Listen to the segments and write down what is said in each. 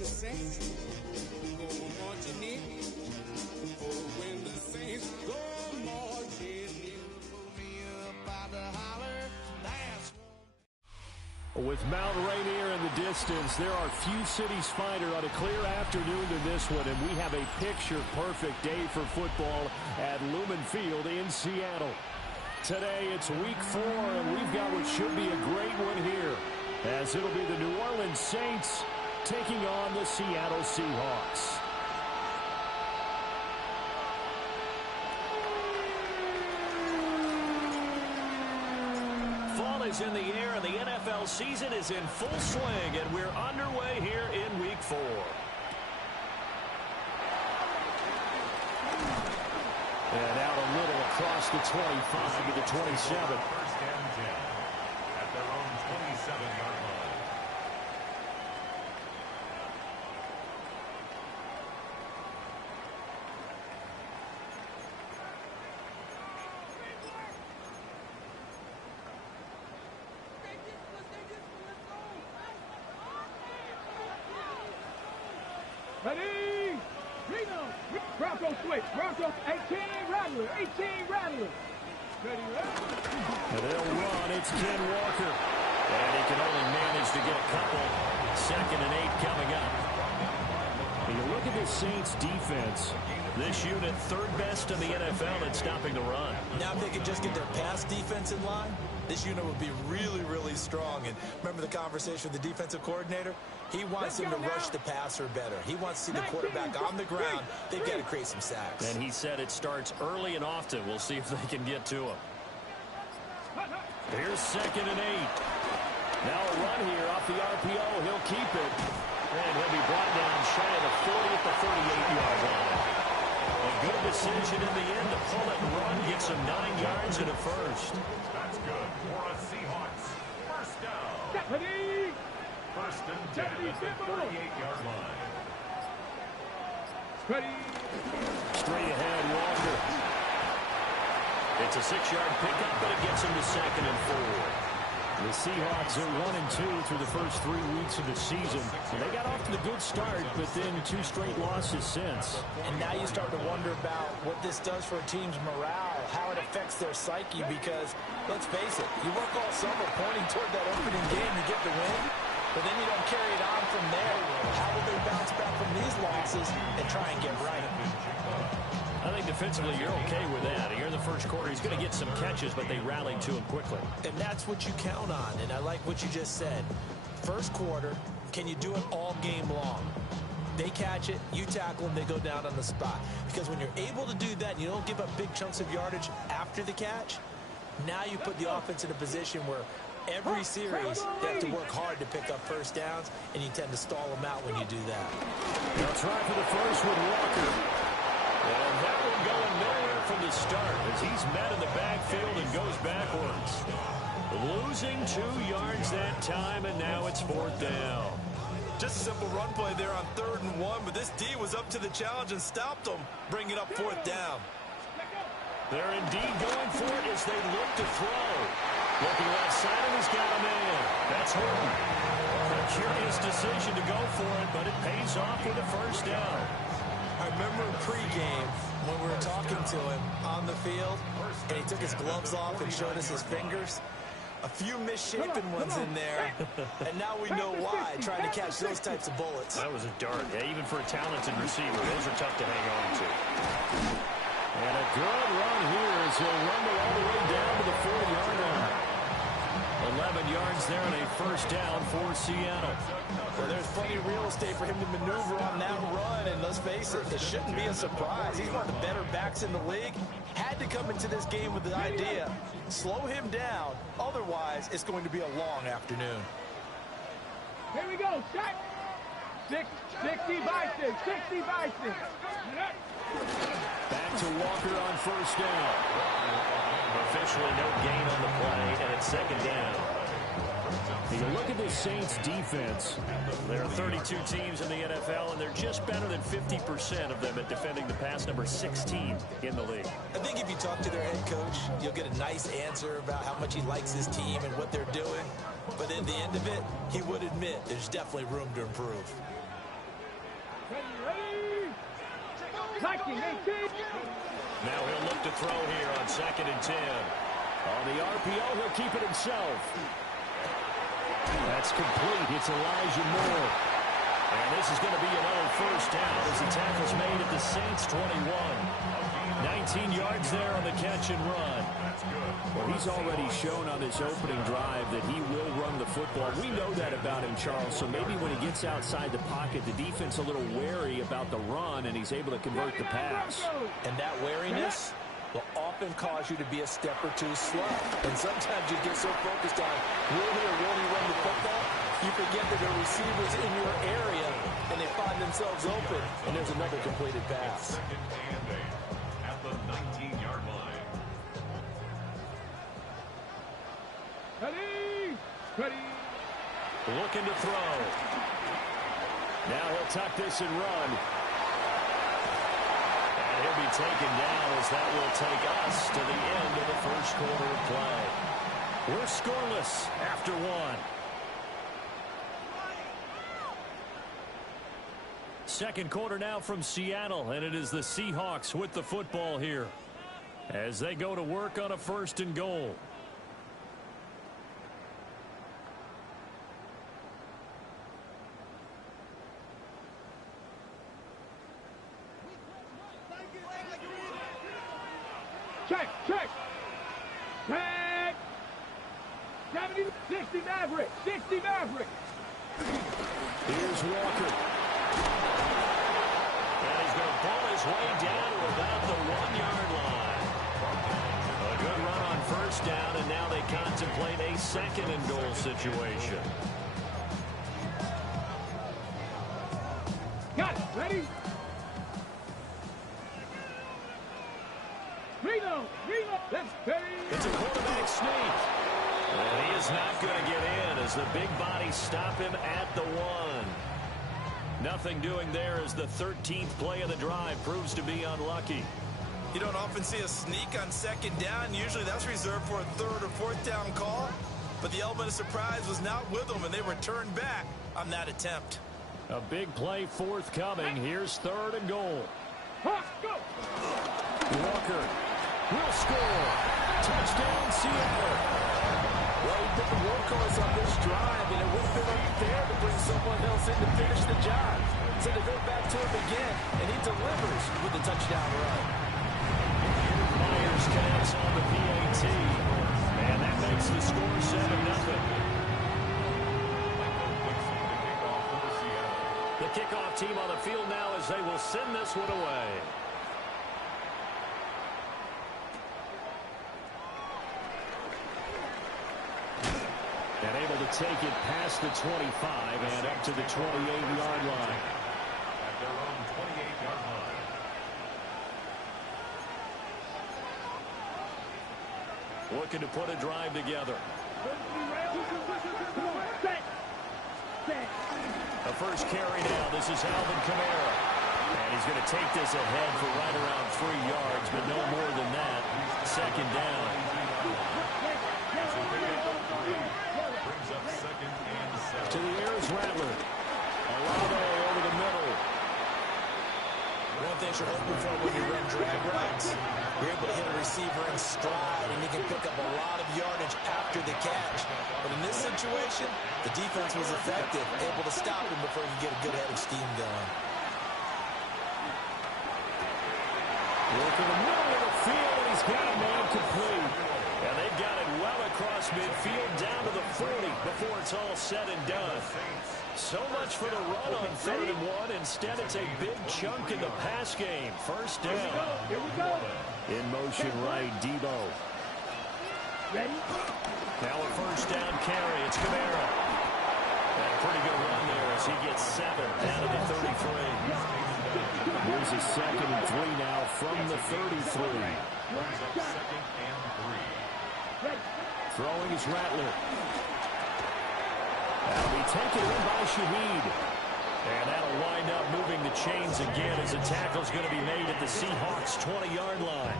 the Saints go marching in, oh, when the Saints go marching in, pull me up by the holler, that's with Mount Rainier in the distance, there are few cities finer on a clear afternoon than this one, and we have a picture-perfect day for football at Lumen Field in Seattle. Today, it's Week 4, and we've got what should be a great one here, as it'll be the New Orleans Saints taking on the Seattle Seahawks. Fall is in the air, and the NFL season is in full swing, and we're underway here in Week 4. And out a little across the 25 to the 27. First and 10 at their own 27-yard line. Ready? Reno. Bronco switch. Bronco 18 Rattler. 18 Rattler. Ready? And they'll run. It's Ken Walker. And he can only manage to get a couple. 2nd and 8 coming up. And you look at this Saints defense. This unit 3rd best in the NFL at stopping the run. Now if they could just get their pass defense in line, this unit would be really, really strong. And remember the conversation with the defensive coordinator? He wants them to rush the passer better. He wants to see the quarterback on the ground. They've got to create some sacks. And he said it starts early and often. We'll see if they can get to him. Here's 2nd and 8. Now a run here off the RPO. He'll keep it. And he'll be brought down shy of the 40 at the 38-yard line. A good decision in the end to pull it and run. Gets him 9 yards and a first. That's good for a Seahawks. First down. Ready? First and 10 at the 38-yard line. Ready? Straight ahead, Walker. It's a 6-yard pickup, but it gets him to 2nd and 4. The Seahawks are 1-2 through the first 3 weeks of the season. They got off to the good start, but then 2 straight losses since. And now you start to wonder about what this does for a team's morale, how it affects their psyche, because, let's face it, you work all summer pointing toward that opening game to get the win, but then you don't carry it on from there. How will they bounce back from these losses and try and get right? I think defensively you're okay with that. Here in the first quarter, he's going to get some catches, but they rallied to him quickly. And that's what you count on, and I like what you just said. First quarter, can you do it all game long? They catch it, you tackle them, they go down on the spot. Because when you're able to do that and you don't give up big chunks of yardage after the catch, now you put the offense in a position where every series they have to work hard to pick up first downs, and you tend to stall them out when you do that. They'll try for the first with Walker. And that one going nowhere from the start as he's met in the backfield and goes backwards. Losing 2 yards that time, and now it's 4th down. Just a simple run play there on 3rd and 1, but this D was up to the challenge and stopped them, bringing up 4th down. They're indeed going for it as they look to throw. Looking left side, and he's got a man. That's Horton. A curious decision to go for it, but it pays off with a first down. I remember pregame when we were talking to him on the field, and he took his gloves off and showed us his fingers. A few misshapen ones in there, and now we know why, trying to catch those types of bullets. That was a dart. Yeah, even for a talented receiver, those are tough to hang on to. And a good run here as he'll rumble all the way down to the 40-yard line. 11 yards there and a first down for Seattle. Well, there's plenty of real estate for him to maneuver on that run, and let's face it, it shouldn't be a surprise. He's one of the better backs in the league. Had to come into this game with the idea, slow him down, otherwise it's going to be a long afternoon. Here we go, shot. 60 by 6, 60 by 6. Back to Walker on first down. Officially no gain on the play, and it's 2nd down. You look at the Saints defense. There are 32 teams in the NFL, and they're just better than 50% of them at defending the pass, number 16 in the league. I think if you talk to their head coach, you'll get a nice answer about how much he likes his team and what they're doing. But at the end of it, he would admit there's definitely room to improve. Ready. Knocking 18. Now he'll look to throw here on 2nd and 10. On the RPO, he'll keep it himself. That's complete. It's Elijah Moore. And this is going to be another first down as the tackle's made at the Saints 21. 19 yards there on the catch and run. Well, he's already shown on this opening drive that he will run the football. We know that about him, Charles. So maybe when he gets outside the pocket, the defense a little wary about the run, and he's able to convert the pass. And that wariness will often cause you to be a step or two slow. And sometimes you get so focused on will he or won't he run the football, you forget that there are receivers in your area, and they find themselves open, and there's another completed pass. Second and 8 at the 19-yard line. Ready. Ready. Looking to throw. Now he'll tuck this and run. And he'll be taken down as that will take us to the end of the first quarter of play. We're scoreless after one. Second quarter now from Seattle, and it is the Seahawks with the football here as they go to work on a 1st and goal. Check. 70, 60 Maverick. 60 Maverick. Here's Walker. And he's going to pull his way down to about the 1-yard line. A good run on first down, and now they contemplate a 2nd and goal situation. Got it. Ready. Reno. Let's ready. It's a quarterback sneak. And he is not going to get in as the big bodies stop him at the 1. Nothing doing there as the 13th play of the drive proves to be unlucky. You don't often see a sneak on 2nd down. Usually that's reserved for a 3rd or 4th down call. But the element of surprise was not with them, and they returned back on that attempt. A big play forthcoming. Here's 3rd and goal. Hawks, go. Walker will score. Touchdown, Seattle. Well, he put the workhorse on this drive, and it would have been unfair to bring someone else in to finish the job. So they go back to him again, and he delivers with the touchdown run. Myers connects on the PAT, and that makes the score 7-0. The kickoff team on the field now as they will send this one away. And able to take it past the 25 and up to the 28-yard line. At their own 28-yard line. Looking to put a drive together. A first carry now. This is Alvin Kamara. And he's going to take this ahead for right around 3 yards, but no more than that. 2nd down. Brings up 2nd and 7. To the air is Rattler. Alado over the middle. One thing you're hoping for when you run drag routes, you're able to hit a receiver in stride, and you can pick up a lot of yardage after the catch. But in this situation, the defense was effective, able to stop him before he could get a good head of steam going. Working the middle of the field, and he's got a man complete. And they've got it well across midfield down to the 40 before it's all said and done. So much for the run on 3rd and 1. Instead, it's a big chunk in the pass game. First down. Here we go. In motion right, Debo. Ready. Now a first down carry. It's Kamara. And a pretty good run there as he gets 7 down to the 33. Here's a 2nd and 3 now from the 33. Brings up 2nd and 3. Throwing is Rattler. That'll be taken in by Shaheed. And that'll wind up moving the chains again as the tackle's going to be made at the Seahawks' 20-yard line.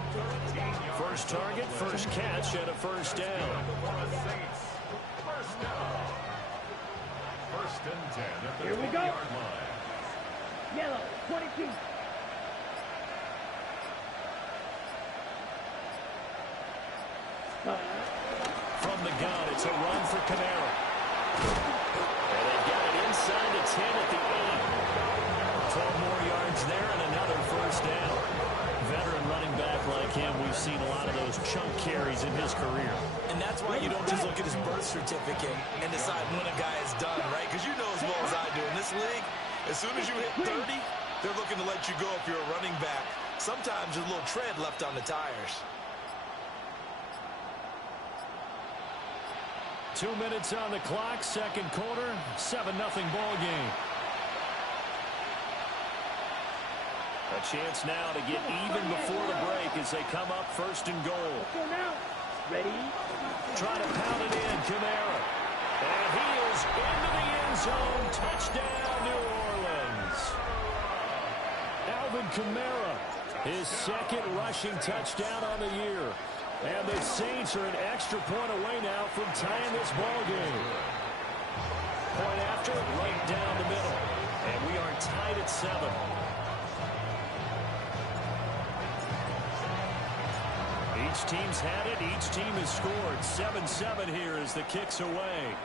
First target, first catch, and a first down. First and 10 at the Here we go. 20-yard line. Yellow, 22. From the gun, it's a run for Kamara. And they got it inside the 10 at the 8. 12 more yards there and another first down. Veteran running back like him, we've seen a lot of those chunk carries in his career. And that's why you don't just look at his birth certificate and decide when a guy is done, right? Because you know as well as I do, in this league, as soon as you hit 30, they're looking to let you go if you're a running back. Sometimes there's a little tread left on the tires. 2 minutes on the clock, second quarter, 7-0 ball game. A chance now to get even before the break as they come up first and goal. Ready? Try to pound it in, Kamara. And he is into the end zone. Touchdown, New Orleans. Alvin Kamara, his second rushing touchdown on the year. And the Saints are an extra point away now from tying this ball game. Point after, right down the middle. And we are tied at 7. Each team's had it. Each team has scored. 7-7 here as the kick's away.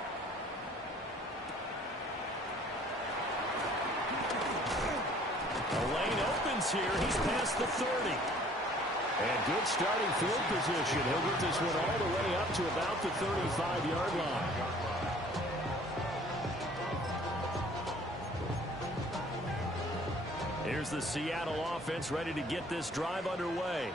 The lane opens here. He's past the 30. And good starting field position. He'll get this one all the way up to about the 35-yard line. Here's the Seattle offense ready to get this drive underway.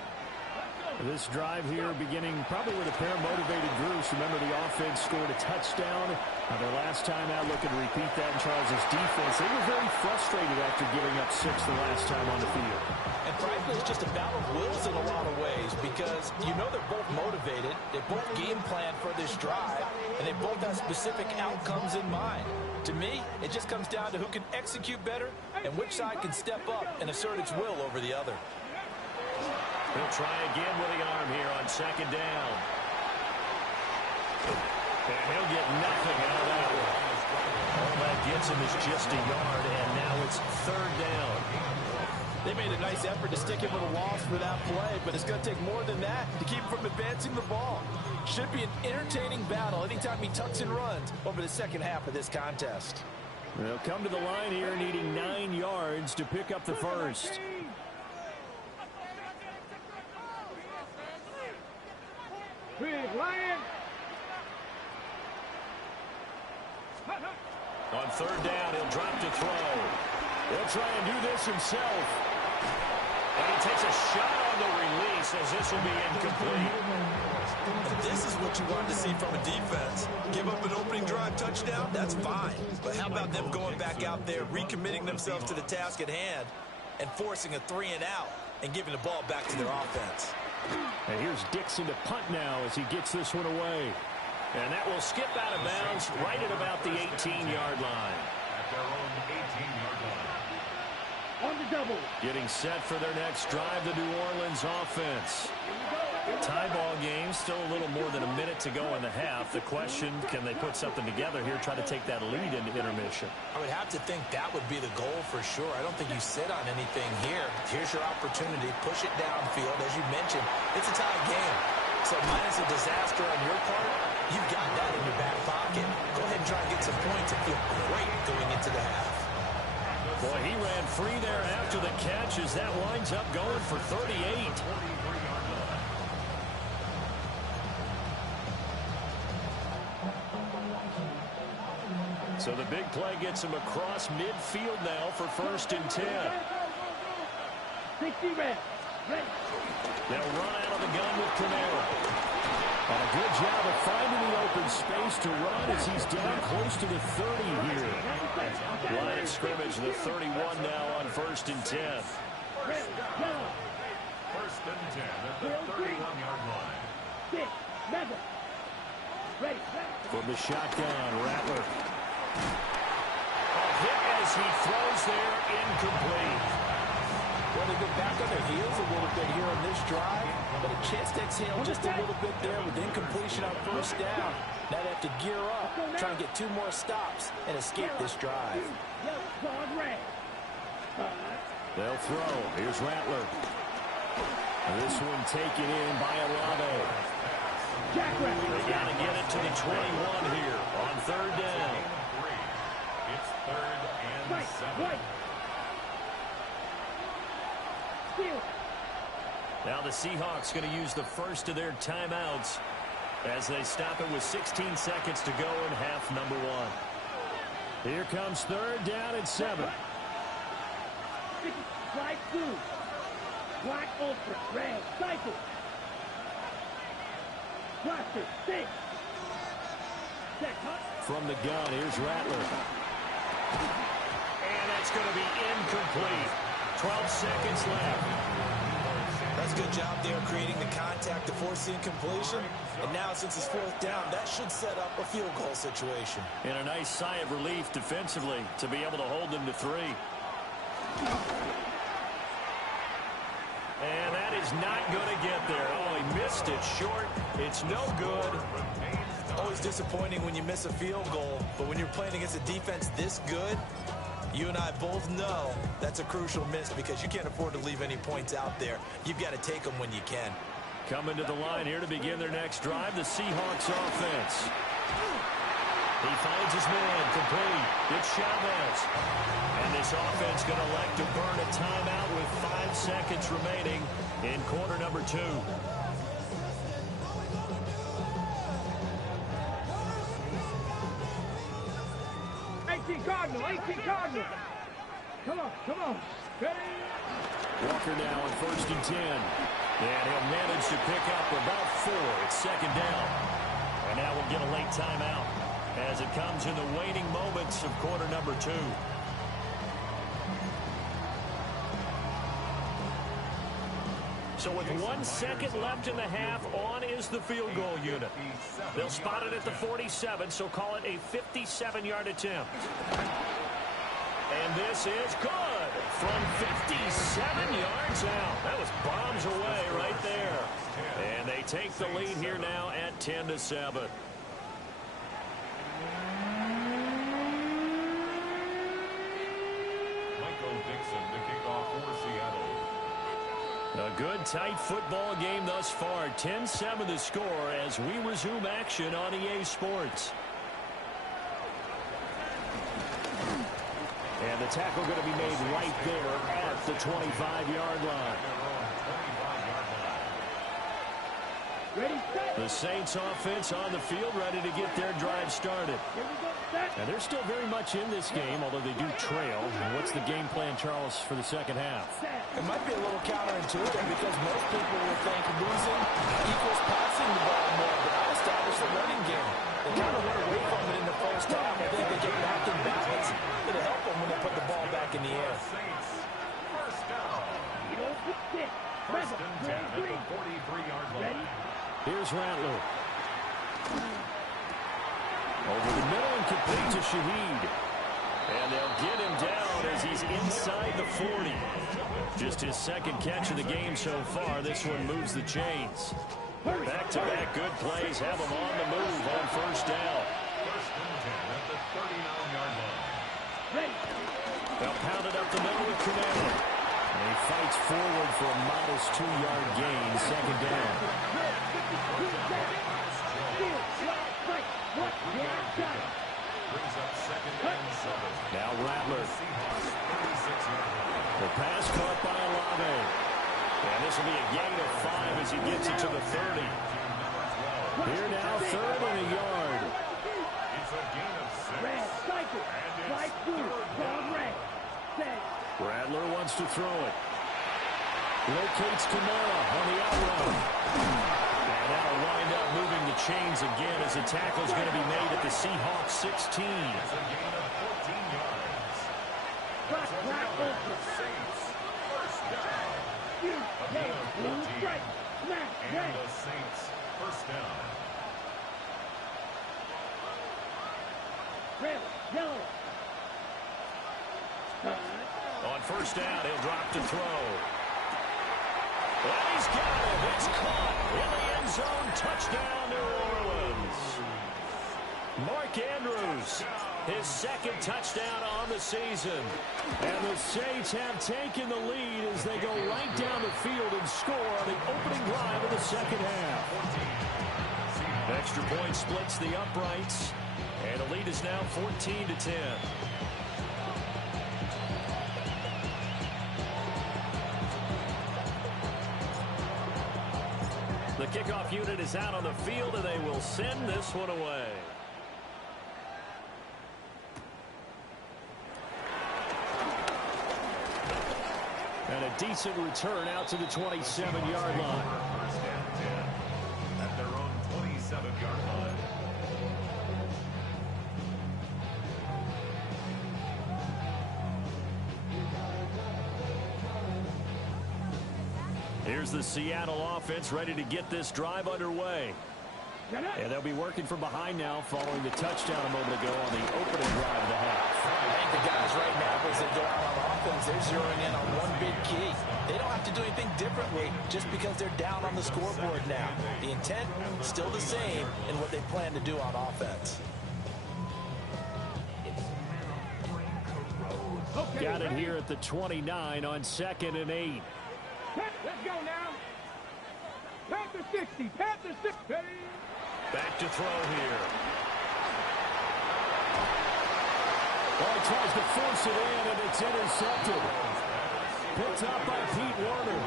This drive here beginning probably with a pair of motivated groups. Remember, the offense scored a touchdown. Their last time out, looking to repeat that in Charles' defense. They were very frustrated after giving up 6 the last time on the field. And frankly, it's just a battle of wills in a lot of ways because you know they're both motivated. They both game plan for this drive, and they both have specific outcomes in mind. To me, it just comes down to who can execute better and which side can step up and assert its will over the other. He'll try again with the arm here on second down. And he'll get nothing out of that one. All that gets him is just a yard, and now it's third down. They made a nice effort to stick him with a loss for that play, but it's going to take more than that to keep him from advancing the ball. Should be an entertaining battle anytime he tucks and runs over the second half of this contest. They'll come to the line here needing 9 yards to pick up the first. Big Lion. On third down, he'll drop to throw. He'll try and do this himself. And he takes a shot on the release as this will be incomplete. And this is what you wanted to see from a defense. Give up an opening drive touchdown, that's fine. But how about them going back out there, recommitting themselves to the task at hand, and forcing a 3-and-out and giving the ball back to their offense. And here's Dixon to punt now as he gets this one away. And that will skip out of bounds right at about the 18-yard line. At their own 18-yard line. On the double. Getting set for their next drive, the New Orleans offense. Tie ball game, still a little more than a minute to go in the half. The question, can they put something together here, try to take that lead into intermission? I would have to think that would be the goal for sure. I don't think you sit on anything here. Here's your opportunity. Push it downfield. As you mentioned, it's a tie game. So minus a disaster on your part, you've got that in your back pocket. Go ahead and try and get some points and feel great going into the half. Boy, he ran free there after the catch as that winds up going for 38. So the big play gets him across midfield now for first and 10. 60 reps. Ready. They'll run out of the gun with Kamara. And a good job of finding the open space to run as he's down close to the 30 here. Line of scrimmage, the 31 now on first and 10. First and 10 at the 31-yard line. 6, 7. Ready. From the shotgun, Rattler. A hit as he throws there, incomplete. Well, they've been back on their heels a little bit here on this drive, but a chance to exhale just a little bit there with incompletion on first down. Now they have to gear up, try and get 2 more stops and escape this drive. They'll throw. Here's Rattler. This one taken in by Olave. They got to get it to the 21 here on third down. It's 3rd and 7. Now the Seahawks going to use the first of their timeouts as they stop it with 16 seconds to go in half number 1. Here comes third down and 7. Slide through. Black ultra. Red. Cycle. Blaster. 6. From the gun, here's Rattler. And that's going to be incomplete. 12 seconds left. That's a good job there creating the contact to force the incompletion. And now since it's 4th down, that should set up a field goal situation. And a nice sigh of relief defensively to be able to hold them to 3. And that is not going to get there. Oh, he missed it short. It's no good. Always disappointing when you miss a field goal, but when you're playing against a defense this good, you and I both know that's a crucial miss because you can't afford to leave any points out there. You've got to take them when you can. Coming to the line here to begin their next drive, the Seahawks offense. He finds his man complete. It's Chavez. And this offense going to elect to burn a timeout with 5 seconds remaining in quarter number 2. 18 Cardinal. 18 Cardinal. Come on. Ready? Walker now on 1st and 10. And he'll manage to pick up about 4. It's 2nd down. And now we'll get a late timeout as it comes in the waning moments of quarter number 2. So with 1 second left in the half, on is the field goal unit. They'll spot it at the 47, so call it a 57-yard attempt. And this is good from 57 yards out. That was bombs away right there. And they take the lead here now at 10-7. Michael Dixon to kick off for Seattle. A good, tight football game thus far. 10-7 the score as we resume action on EA Sports. And the tackle going to be made right there at the 25-yard line. The Saints offense on the field ready to get their drive started. And they're still very much in this game, although they do trail. What's the game plan, Charles, for the second half? It might be a little counterintuitive because most people will think losing equals passing the ball more, but I established the running game. They kind of went away from it in the first half. I think they get back in balance. It'll help them when they put the ball back in the air. First down. First and 10 at the 43-yard line. Here's Rattler. Over the middle and complete to Shaheed. And they'll get him down as he's inside the 40. Just his second catch of the game so far. This one moves the chains. Back-to-back good plays have him on the move on first down. First and 10 at the 39-yard line. They'll pound it up the middle with Canelo. And he fights forward for a modest 2-yard gain, second down. Brings up 2nd and 7. Now Rattler. Seahawks 36-yard line. The pass caught by Olave. And this will be a gain of 5 as he gets it to the 30. Here now, 3rd and a yard. It's a gain of 6. Red, cycle, slide through, ball red, set. Rattler wants to throw it. Locates Kamara on the out route. And that'll wind up moving the chains again as the tackle's going to be made at the Seahawks 16. It's a gain of 14 yards. Black ultra. Saints. First down. A gain of 14. And the Saints first down. Red, yellow. On first down, he'll drop to throw. And he's got it. It's caught in the end zone. Touchdown, New Orleans. Mark Andrews. his second touchdown on the season. And the Saints have taken the lead as they go right down the field and score on the opening drive of the second half. Extra point splits the uprights, and the lead is now 14-10. The kickoff unit is out on the field, and they will send this one away. And a decent return out to the 27-yard line. First and 10 at their own 27-yard line. Here's the Seattle offense ready to get this drive underway. And they'll be working from behind now following the touchdown a moment ago on the opening drive of the half. I think the guys right now, as they go out on offense, they're zeroing in on one big key. They don't have to do anything differently just because they're down on the scoreboard now. The intent still the same in what they plan to do on offense. Got it here at the 29 on 2nd and 8. Let's go now. Panther 60. Panther 60. Back to throw here. Oh, he tries to force it in, and it's intercepted. Picked up by Pete Werner.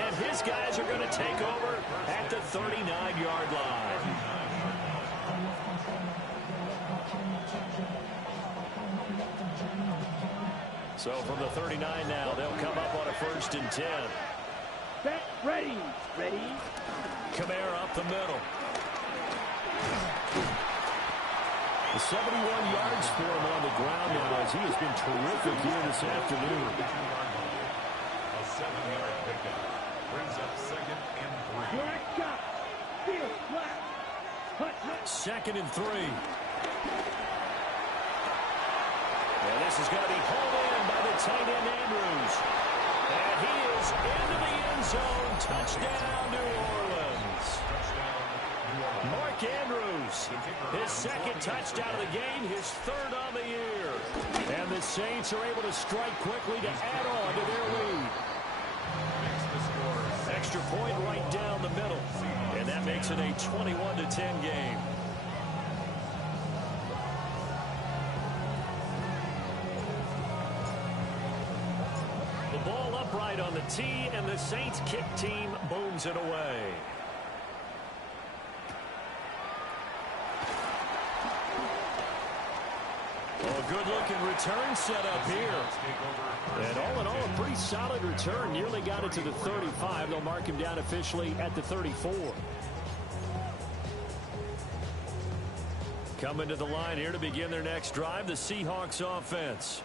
And his guys are going to take over at the 39-yard line. So from the 39 now, they'll come up on a 1st and 10. Set, ready. Ready. Kamara up the middle. The 71 yards for him on the ground now as he has been terrific here this afternoon. A 7-yard pickup brings up 2nd and 3. Direct shot. Field flat. Hut, hut. 2nd and 3. And this is going to be hauled in by the tight end Andrews. And he is into the end zone. Touchdown, New Orleans. Mark Andrews, his 2nd touchdown of the game, his 3rd on the year. And the Saints are able to strike quickly to add on to their lead. Extra point right down the middle. And that makes it a 21-10 game. The ball upright on the tee, and the Saints kick team booms it away. Good-looking return set up here. And all in all, a pretty solid return. Nearly got it to the 35. They'll mark him down officially at the 34. Coming to the line here to begin their next drive, the Seahawks offense.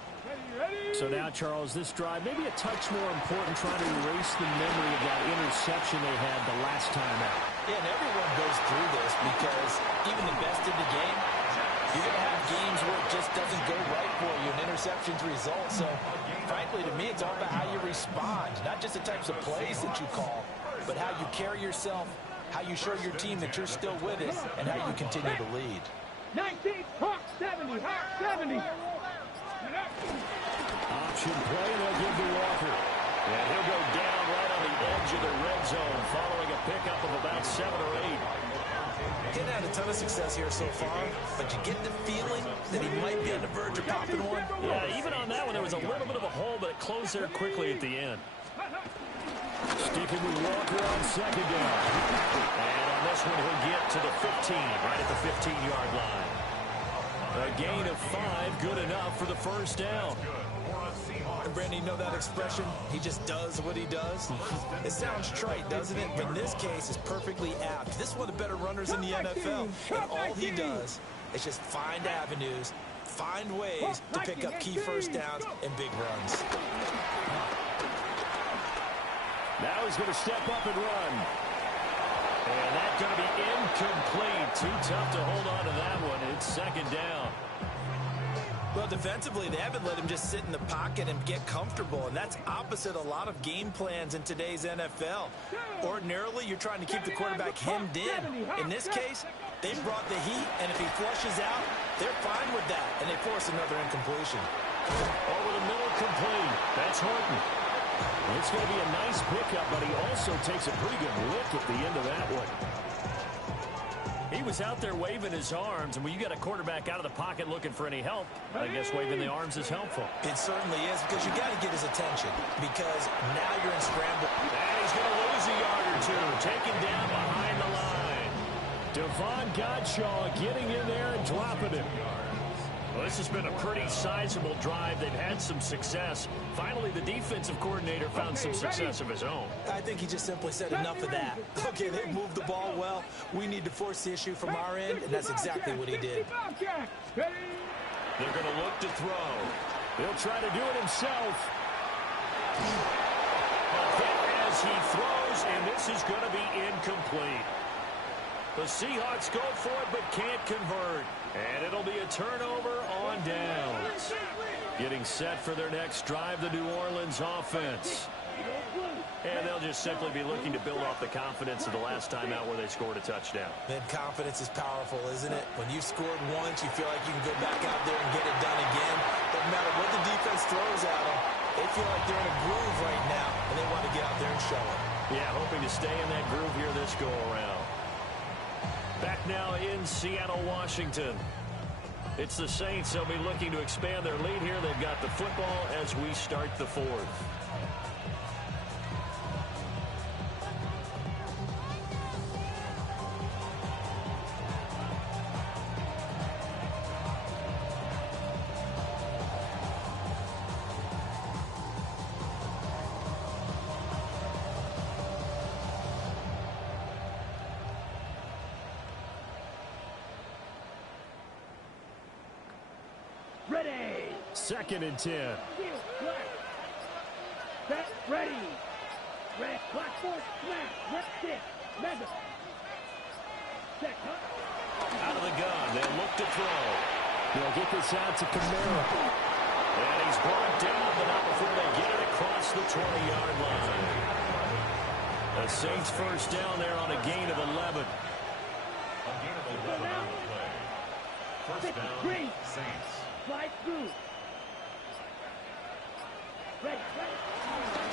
So now, Charles, this drive maybe a touch more important, trying to erase the memory of that interception they had the last time out. Yeah, and everyone goes through this because even the best in the game, you're going to have games where it just doesn't go right for you, and interceptions result. So, frankly, to me, it's all about how you respond, not just the types of plays that you call, but how you carry yourself, how you show your team that you're still with it, and how you continue to lead. 19, Hawk 70, Hawk 70. Option play, they'll give to Walker. And he'll go down right on the edge of the red zone following a pickup of about 7 or 8. Getting had a ton of success here so far, but you get the feeling that he might be on the verge of popping one. Yeah, even on that one, there was a little bit of a hole, but it closed there quickly at the end. Sticking with Walker on 2nd down. And on this one, he'll get to the 15, right at the 15-yard line. A gain of 5, good enough for the 1st down. And Brandon, you know that expression? He just does what he does. It sounds trite, doesn't it? But in this case, it's perfectly apt. This is one of the better runners in the NFL. And all he does is just find avenues, find ways to pick up key 1st downs and big runs. Now he's going to step up and run. And that's going to be incomplete. Too tough to hold on to that one. It's 2nd down. Well, defensively, they haven't let him just sit in the pocket and get comfortable, and that's opposite a lot of game plans in today's NFL. Ordinarily, you're trying to keep the quarterback hemmed in. In this case, they brought the heat, and if he flushes out, They're fine with that, and they force another incompletion. Over the middle, complete. That's Horton. It's going to be a nice pickup, but he also takes a pretty good lick at the end of that one. He was out there waving his arms, and when you got a quarterback out of the pocket looking for any help, I guess waving the arms is helpful. It certainly is, because you got to get his attention, because now you're in scramble. And he's going to lose a yard or two, taken down behind the line. Devon Godshaw getting in there and dropping it. Well, this has been a pretty sizable drive. They've had some success. Finally, the defensive coordinator found some success of his own. I think he just simply said enough of that. Okay, they moved the ball well. We need to force the issue from our end, and that's exactly what he did. They're going to look to throw. He'll try to do it himself. A hit as he throws, and this is going to be incomplete. The Seahawks go for it, but can't convert. And it'll be a turnover on downs. Getting set for their next drive, the New Orleans offense. And they'll just simply be looking to build off the confidence of the last time out where they scored a touchdown. Man, confidence is powerful, isn't it? When you've scored once, you feel like you can go back out there and get it done again. Doesn't matter what the defense throws at them. They feel like they're in a groove right now, and they want to get out there and show it. Yeah, hoping to stay in that groove here this go-around. Back now in Seattle, Washington. It's the Saints. They'll be looking to expand their lead here. They've got the football as we start the fourth. Ready. 2nd and 10. Set, ready. Red, black, force, smash, red, stick, mega. Check, Out of the gun. They'll look to throw. They'll get this out to Camara. And he's brought down, but not before they get it across the 20-yard line. The Saints first down there on a gain of 11. A gain of 11 on the play. First down, Saints. slide through. Ready, ready.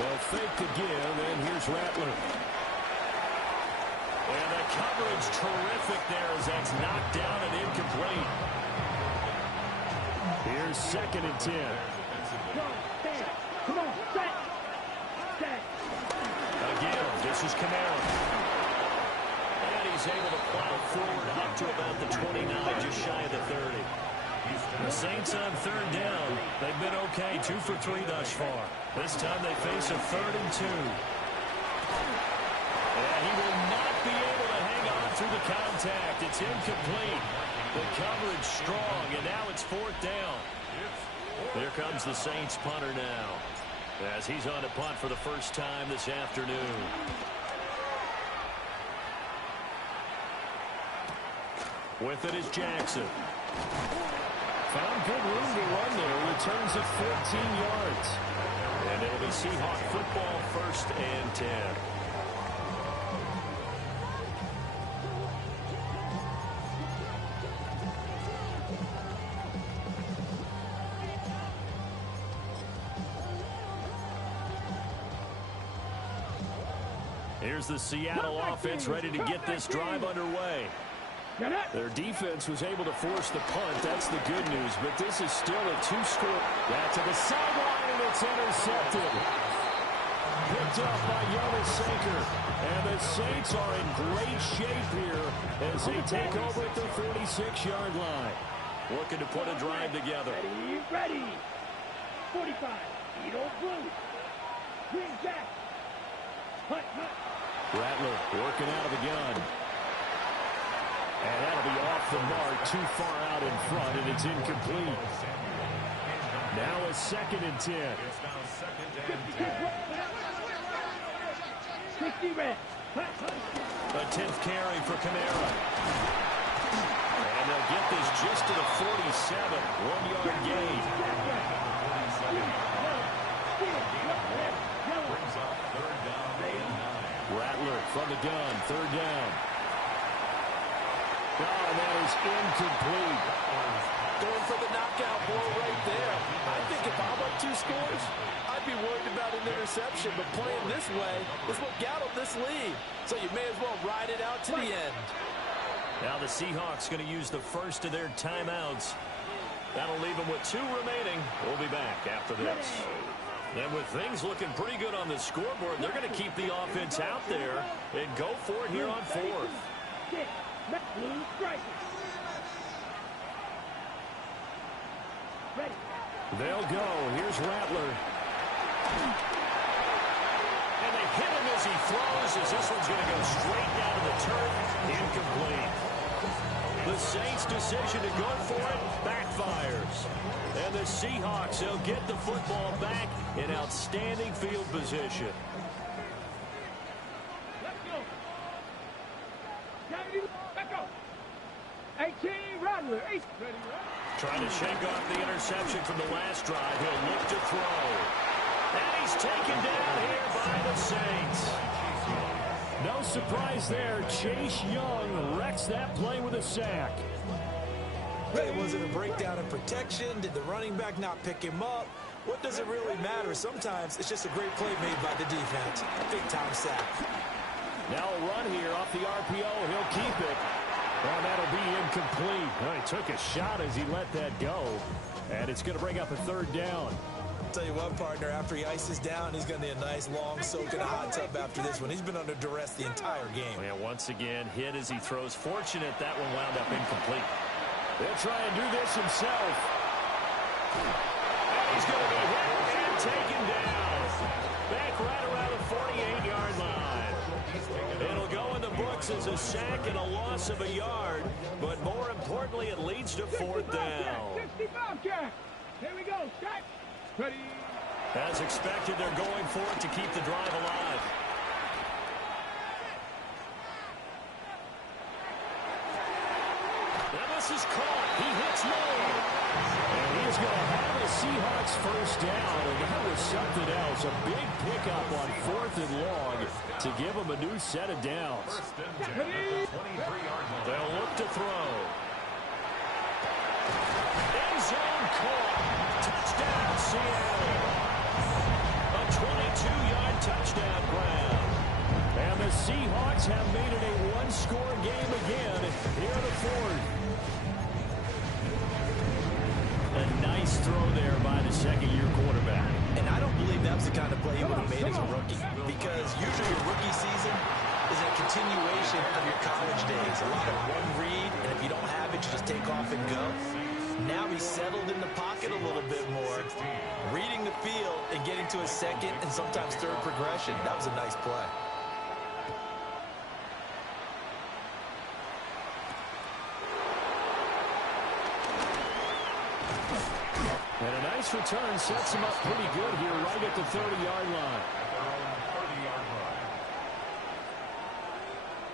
They'll fake the give, and here's Rattler. And the coverage terrific there as that's knocked down and incomplete. Here's 2nd and 10. Go, stand. Come on, set. Set. Again, this is Camara. And he's able to plow forward up to about the 29, just shy of the 30. The Saints on 3rd down. They've been okay, 2 for 3 thus far. This time they face a 3rd and 2. And he will not be able to hang on through the contact. It's incomplete. The coverage strong, and now it's 4th down. Here comes the Saints punter now, as he's on to punt for the first time this afternoon. With it is Jackson. Found good room to run there. Returns at 14 yards. And it'll be Seahawk football, 1st and 10. Here's the Seattle offense ready to get this drive underway. Their defense was able to force the punt. That's the good news. But this is still a 2-score. That's to the sideline, and it's intercepted. Picked up by Jonas Sanker. And the Saints are in great shape here as they take over at the 46-yard line. Looking to put a drive together. Ready, ready. 45. Edo blue. Green jack. Hunt, hunt. Rattler working out of the gun. And that'll be off the mark, too far out in front, and it's incomplete. Now a 2nd and 10. It's now 2nd and 10. 60 red. A 10th carry for Camara. And they'll get this just to the 47. 1-yard gain. Brings up 3rd down and 9. Rattler from the gun, 3rd down. Oh, and that is incomplete. Going for the knockout blow right there. I think if I'm up 2 scores, I'd be worried about an interception. But playing this way is what got them this lead. So you may as well ride it out to the end. Now the Seahawks going to use the first of their timeouts. That'll leave them with 2 remaining. We'll be back after this. And with things looking pretty good on the scoreboard, they're going to keep the offense out there and go for it here on 4th. They'll go. Here's Rattler. And they hit him as he throws, as this one's going to go straight down to the turf. Incomplete. The Saints' decision to go for it backfires. And the Seahawks, they'll get the football back in outstanding field position. Let's go. Back up. 18, Rattler. 8. Trying to shake off the interception from the last drive. He'll look to throw. And he's taken down here by the Saints. No surprise there. Chase Young wrecks that play with a sack. Was it a breakdown in protection? Did the running back not pick him up? What does it really matter? Sometimes it's just a great play made by the defense. Big-time sack. Now a run here off the RPO. He'll keep it. Well, that'll be incomplete. Well, he took a shot as he let that go. And it's going to bring up a 3rd down. Tell you what, partner, after he ices down, he's going to need a nice long soak in a hot tub after this one. He's been under duress the entire game. And once again, hit as he throws. Fortunate that one wound up incomplete. He'll try and do this himself. And he's going to be hit and taken down. Back right around the 48-yard line. It'll go in the books as a sack and a loss of a yard. But more importantly, it leads to 4th down. 65 catch. Here we go. Shot. Ready. As expected, they're going for it to keep the drive alive. And this is caught. He hits low. And he's going to have a Seahawks 1st down. And that was something else. A big pickup on 4th and long to give him a new set of downs. They'll look to throw. End zone caught. Touchdown, Seattle. A 22-yard touchdown grab. And the Seahawks have made it a 1-score game again here in the 4th. A nice throw there by the 2nd-year quarterback. And I don't believe that was the kind of play he would have made as a rookie. Because usually your rookie season is a continuation of your college days. A lot of one read, and if you don't have it, you just take off and go. Now he's settled in the pocket a little bit more, reading the field and getting to a 2nd and sometimes 3rd progression. That was a nice play. And a nice return sets him up pretty good here right at the 30-yard line.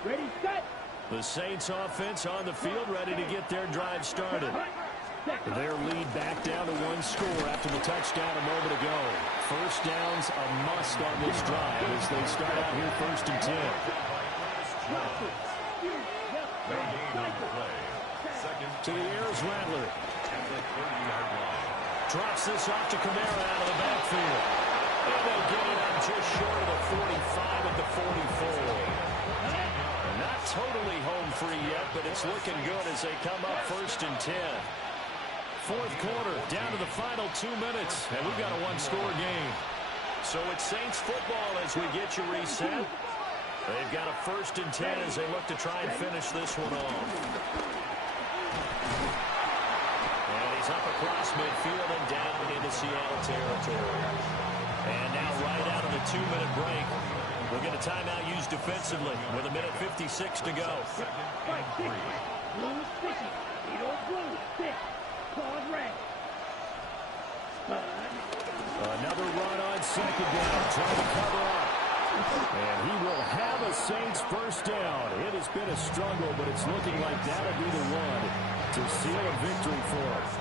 Ready, set. The Saints offense on the field ready to get their drive started. Their lead back down to 1 score after the touchdown a moment ago. 1st down's a must on this drive as they start out here 1st and 10. To the air is Rattler. Drops this off to Kamara out of the backfield. And they'll get it up just short of the 45 at the 44. Not totally home free yet, but it's looking good as they come up 1st and 10. 4th quarter, down to the final 2 minutes, and we've got a 1-score game. So it's Saints football as we get you reset. They've got a 1st and 10 as they look to try and finish this one off. And he's up across midfield and down into Seattle territory. And now right out of the 2-minute break, we'll get a timeout used defensively with 1:56 to go. Another run on 2nd down, trying to cover up. And he will have a Saints 1st down. It has been a struggle, but it's looking like that'll be the one to seal a victory for us.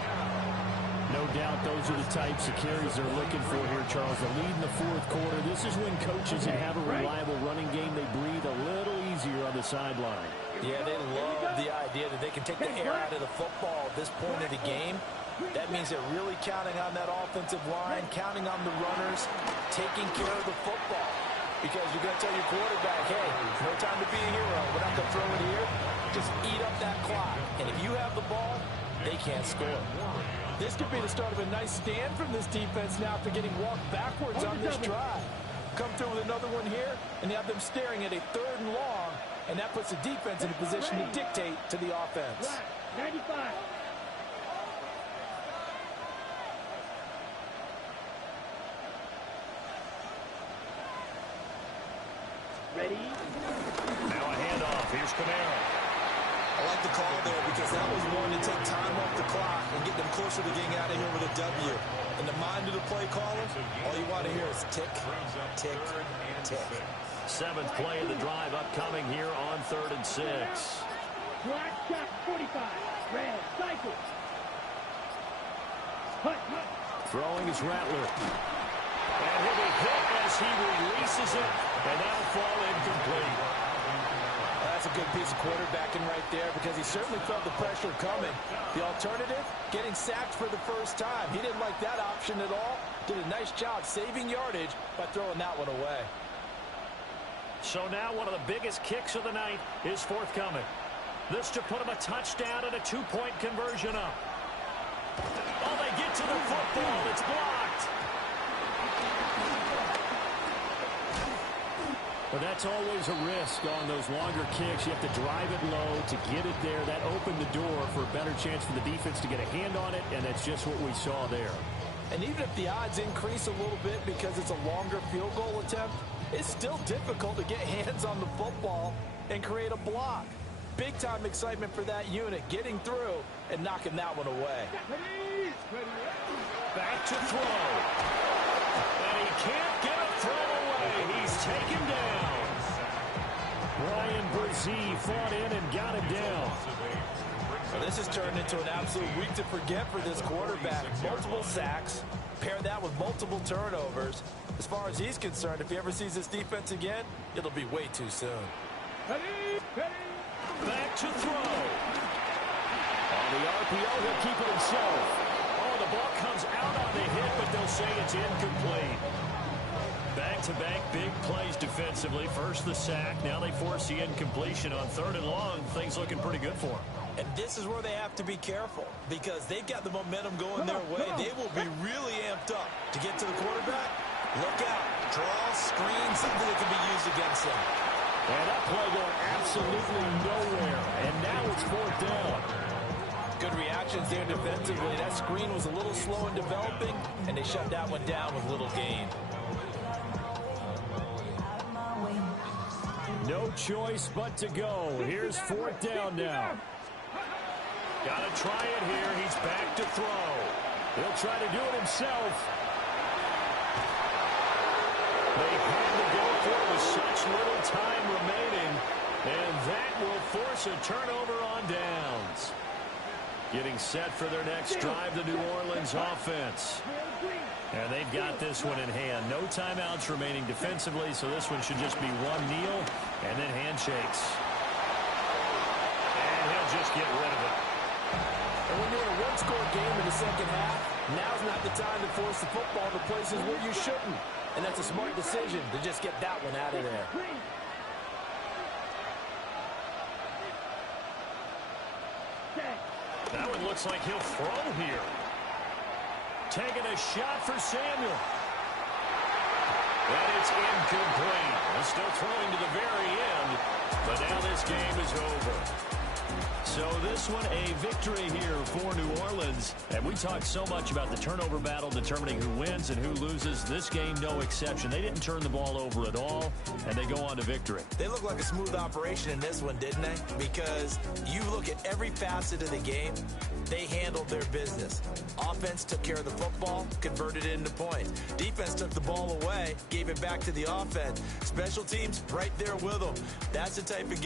No doubt those are the types of carries they're looking for here, Charles. The lead in the 4th quarter. This is when coaches that have a reliable running game, they breathe a little easier on the sideline. Yeah, they love the idea that they can take the air out of the football at this point of the game. That means they're really counting on that offensive line, counting on the runners, taking care of the football. Because you're going to tell your quarterback, hey, no time to be a hero. We're not going to throw it here. Just eat up that clock. And if you have the ball, they can't score. This could be the start of a nice stand from this defense now after getting walked backwards on this drive. Come through with another one here, and you have them staring at a 3rd and long, and that puts the defense in a position to dictate to the offense. 95. Ready? Now a handoff. Here's Camara. I like the call there because that was one to take time off the clock and get them closer to getting out of here with a W. In the mind of the play caller, all you want to hear is tick, tick, tick. 7th play of the drive upcoming here on 3rd and 6. Black shot 45. Red cycle. Hut, hut. Throwing is Rattler. And he'll be hit as he releases it, and that'll fall incomplete. That's a good piece of quarterbacking right there because he certainly felt the pressure coming. The alternative, getting sacked for the first time. He didn't like that option at all. Did a nice job saving yardage by throwing that one away. So now one of the biggest kicks of the night is forthcoming. This to put him a touchdown and a 2-point conversion up. Oh, they get to the football. It's blocked. But that's always a risk on those longer kicks. You have to drive it low to get it there. That opened the door for a better chance for the defense to get a hand on it, and that's just what we saw there. And even if the odds increase a little bit because it's a longer field goal attempt, it's still difficult to get hands on the football and create a block. Big-time excitement for that unit, getting through and knocking that one away. Back to throw. And he can't get a throw away. He's taken down. Brian Brzee fought in and got him down. Well, this has turned into an absolute week to forget for this quarterback. Multiple sacks, pair that with multiple turnovers. As far as he's concerned, if he ever sees this defense again, it'll be way too soon. Back to throw. On the RPO, he'll keep it himself. Oh, the ball comes out on the hit, but they'll say it's incomplete. Back-to-back big plays defensively. First the sack, now they force the incompletion on 3rd and long. Things looking pretty good for them. And this is where they have to be careful because they've got the momentum going their way. They will be really amped up to get to the quarterback. Look out. Draw, screen, something that can be used against them. And that play going absolutely nowhere. And now it's 4th down. Good reactions there defensively. That screen was a little slow in developing, and they shut that one down with little gain. No choice but to go. Here's 4th down now. Got to try it here. He's back to throw. He'll try to do it himself. They had to go for it with such little time remaining, and that will force a turnover on downs. Getting set for their next drive, the New Orleans offense. And they've got this one in hand. No timeouts remaining defensively, so this one should just be one kneel and then handshakes. And he'll just get rid of it. And when you're in a one-score game in the second half, now's not the time to force the football to places where you shouldn't. And that's a smart decision to just get that one out of there. That one looks like he'll throw here. Taking a shot for Samuel. And it's incomplete. He's still throwing to the very end, but now this game is over. So this one a victory here for New Orleans. And we talked so much about the turnover battle determining who wins and who loses. This game, no exception. They didn't turn the ball over at all, and they go on to victory. They look like a smooth operation in this one, didn't they? Because you look at every facet of the game, they handled their business. Offense took care of the football, converted it into points. Defense took the ball away, gave it back to the offense. Special teams right there with them. That's the type of game